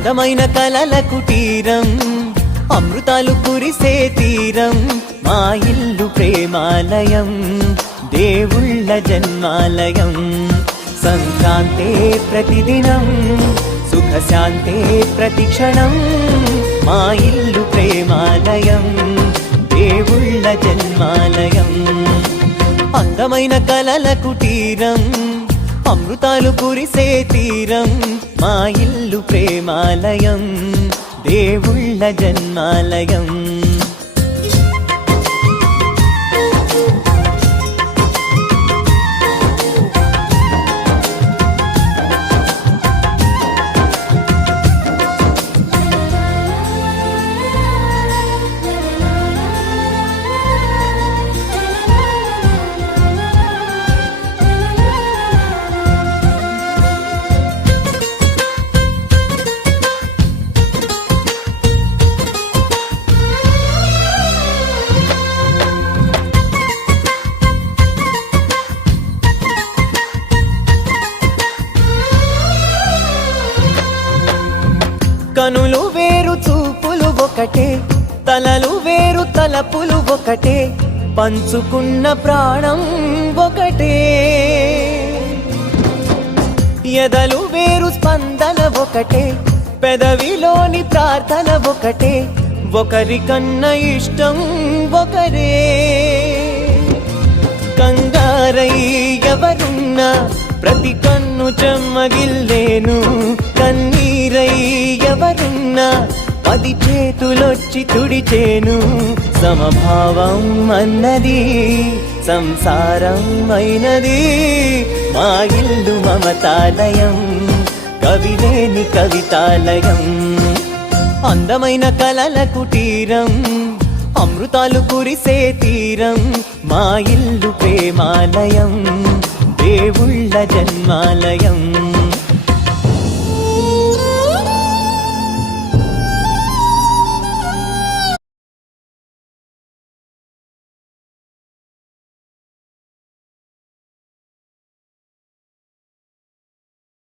అందమైన కలల కుటీరం, అమృతాలు కురిసే తీరం, మా ఇల్లు ప్రేమాలయం, దేవుళ్ళ జన్మాలయం. సంక్రాంతే ప్రతిదినం, సుఖశాంతే ప్రతిక్షణం, మా ఇల్లు ప్రేమాలయం, దేవుళ్ళ జన్మాలయం. అందమైన కలల కుటీరం, అమృతాలు కురిసే తీరం, మా ఇల్లు ప్రేమాలయం, దేవుళ్ళ జన్మాలయం. కనులు వేరు చూపులు ఒకటే, తలలు వేరు తలపులు ఒకటే, పంచుకున్న ప్రాణం ఒకటే. ఎదలు వేరు స్పందన ఒకటే, పెదవిలోని ప్రార్థన ఒకటే, ఒకరికన్నా ఇష్టం ఒకరే. కంగారై ఎవరున్నా ప్రతి కన్ను చెమ్మగిల్లేను, కన్నీరై ఎవరున్నా 10 చేతులొచ్చి తుడిచేను. సమభావం అన్నది సంసారం అయినది, మా ఇల్లు మమతాలయం, కవిలేని కవితాలయం. అందమైన కలల కుటీరం, అమృతాలు కురిసే తీరం, మా ఇల్లు ప్రేమాలయం, దేవుళ్ళ జన్మాలయం.